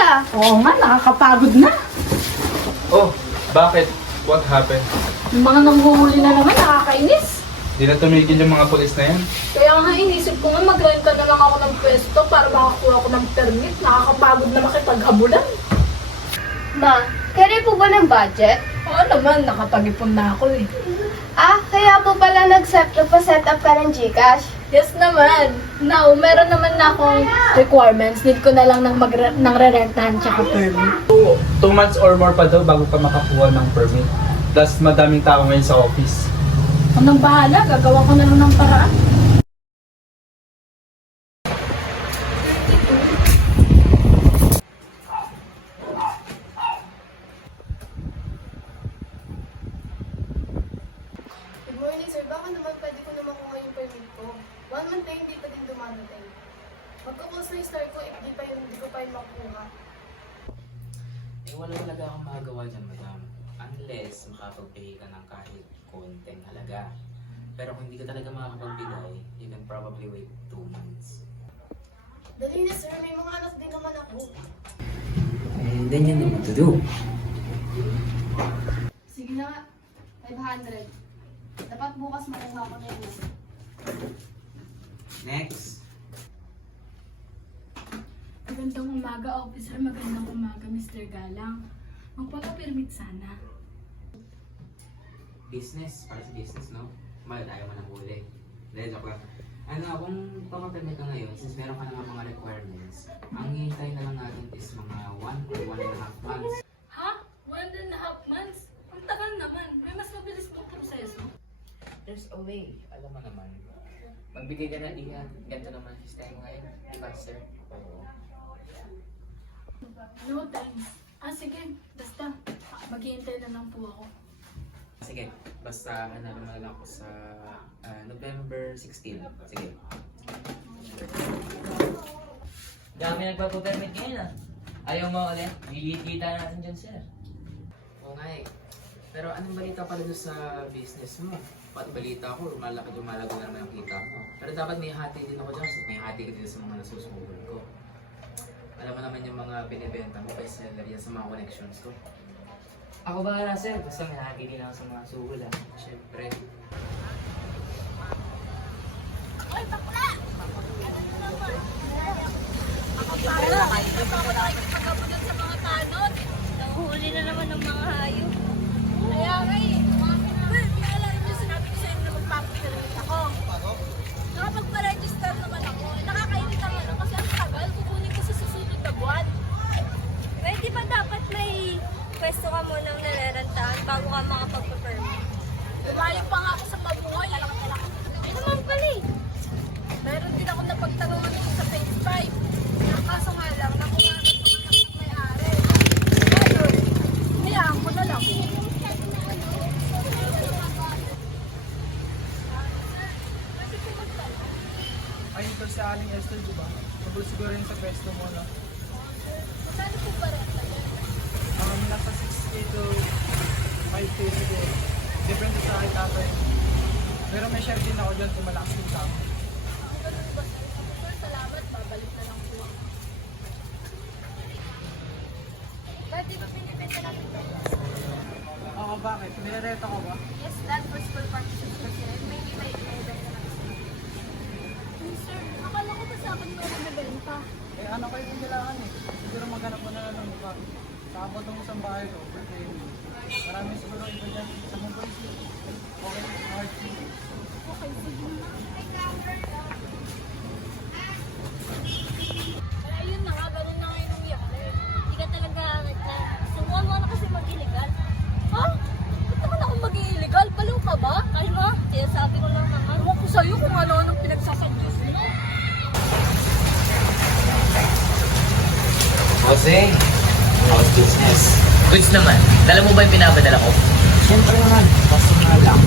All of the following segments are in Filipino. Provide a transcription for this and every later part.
ah. Oo nga, nakakapagod na. Oh, bakit? What happened? Yung mga nanghuhuli na naman, nakakainis. Di na tumigil yung mga pulis na yan? Kaya nga inisip ko nga magrenta na lang ako ng pwesto para makakuha ko ng permit. Nakakapagod na makipaghabulan. Ma, kaya po ba ng budget? Oo naman, nakapag-ipon na ako eh. Ah, kaya po pala nag-set up ka ng Gcash. Yes naman. Now, meron naman na akong requirements. Need ko na lang ng re-rentahan tsaka permit. 2 months or more pa daw bago ka makakuha ng permit. Plus, madaming tao ngayon sa office. Anong bahala, gagawa ko na lang ng paraan. Good morning, sir. Baka naman pwede ko na makuha yung permit ko. 1 month na hindi pa din dumadating. Magkakos na yung start ko if di ko pa yung makuha. Eh, wala talaga akong magagawa dyan, madam. Unless makapag-pay ka ng kahit konting halaga. Pero kung hindi ka talaga makakapagbigay, you can probably wait 2 months. Dali na, sir. May mga anak din naman ako. And then you know what to do. Sige na, 500. Dapat bukas makuha ko na yun. Next. Magandang umaga, officer. Magandang umaga, Mr. Galang. Magpapapirmit sana. Business, para sa business, no? Mahal tayo mo ng huli. Dahil joke lang. Ano, kung pamapermit ka ngayon, since meron ka na mga requirements, ang hihintay na lang natin is mga 1 or 1.5 months. Ha? 1.5 months? Ang tagal naman. May mas mabilis pang proseso. There's a way. Alam mo naman. Magbigay ka na iyan. Ganito naman ang sistema ngayon. Diba, sir? Oo. No thanks. Sige. Basta. Maghihintay na lang po ako. Sige, basta hanapin mo na lang ako sa November 16. Sige. Dami nagpapapermit ngayon ah. Ayaw mo ulit? Kita natin dyan, sir. Oo nga eh. Pero anong balita pala doon sa business mo? Pati balita ko, malaki lumalago na naman ang kita mo. Pero dapat may hati din ako dyan. May hati ka din sa mga nasusunod ko. Alam mo naman yung mga binibenta mo, best seller yan sa mga connections ko. Ako bahala, sir. Basta may nakakili lang sa mga sugol ah. Siyempre. Nahuhuli na naman ng mga hayop. Kaya nga eh. Well, alam niyo, sinabi ko sa inyo na magpapapermit ako. Nakapagpa-register naman ako. Nakakainit naman ako kasi ang tagal. Kukunin ko sa susunod na buwan. Pwede ba dapat may pwesto ka munang nare-rentahan bago ka makapagpa-permit? Lumayo pa nga ako sa pabuhay. Ay naman pala eh. Meron din ako napagtanungan dito sa page 5. Kaso nga lang, nakuha na ito ng may-ari. Ngayon, niyaan ko na lang. Ay, ito sa aling Esther, di ba? Tungkol siguro rin sa pwesto mo, no? Magkano po ba rin? Nasa 6K to 5K siguro. Depende sa akin tatay. Pero may share din ako dyan kung malakas yung tao. Ganun ba? Sir, salamat. Babalik na lang po ako. Pwede ba pinipenta natin ba? Oo, bakit? Nirereto ko ba? Yes, that for school purposes kasi maybe may ibenta natin. Sir, akala ko ba sa akin mo nabenta? Eh, ano kayo kung kailangan eh? Siguro maghanap mo na lang ng iba. Kakabot mo sa bahay ko, birthday mo. Marami siguro iba dyan sa mga boys. Okay, hard to. Okay, sige na. Kaya yun na nga, ganun na ngayon nangyari. Hindi ka talaga sumuha mo na kasi mag-illegal. Ha? Ba't naman ako mag-illegal? Baliw ka ba? Kalma, sinasabi ko lang naman. Ewan ko sa'yo kung ano-anong pinagsasadyos mo. Jose, how's business? Goods naman. Dala mo ba yung pinapadala ko? Siyempre naman. Basta nga lang.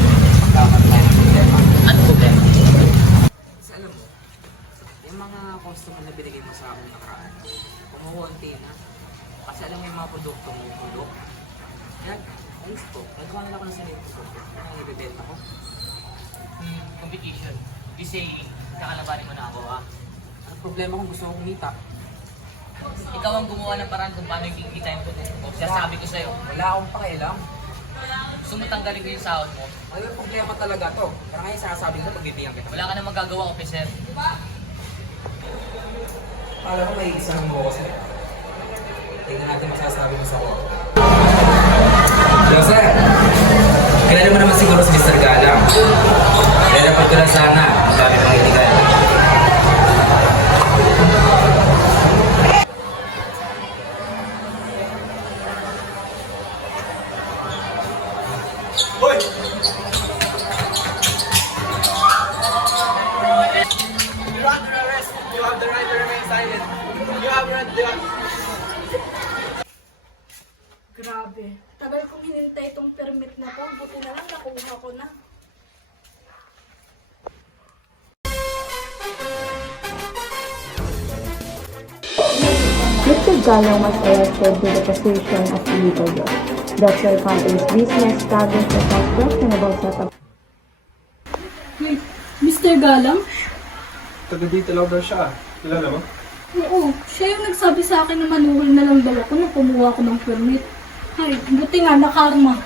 Magkakaroon tayo ng problema. Ano problema? Kasi alam mo, yung mga customer na binigay mo sa akin nakaraan, kumukunti na. Kasi alam mo yung mga produkto mo, bulok. Yan, ayos ko. Nagawa nila ako ng sarili ko. Ano yung ibibenta ko? Competition. You say, kakalabanin mo na ako ah. Ang problema kung gusto ko kumita. Ikaw ang gumawa ng paraan kung paano yung kikitain ko. Sasabi ko sa'yo, Wala akong pakialam. gusto mo tanggalin ko yung sahod mo. Ay, problema talaga to. Para ngayon sasabi ko, pagbibigyan kita. Wala ka na magagawa, officer. Alam ko may isang mo kasi. Tingnan natin masasabi mo sa ko. Jose, kilala mo naman siguro si Mr. Galang. Kaya dapat ko na sana, ang dami pang iligan. Grabe. Tagal kong hinintay itong permit na to. Buti na lang nakuha ko na. Mr. Galang was arrested with the position of illegal law. That's why company's business established without questionable set of Wait, Mr. Galang? Taga dito lang daw siya. Kilala mo? Oo, siya yung nagsabi sa akin na manuhol na lang daw ako nung kumuha ko ng permit. Ay, buti nga nakarma.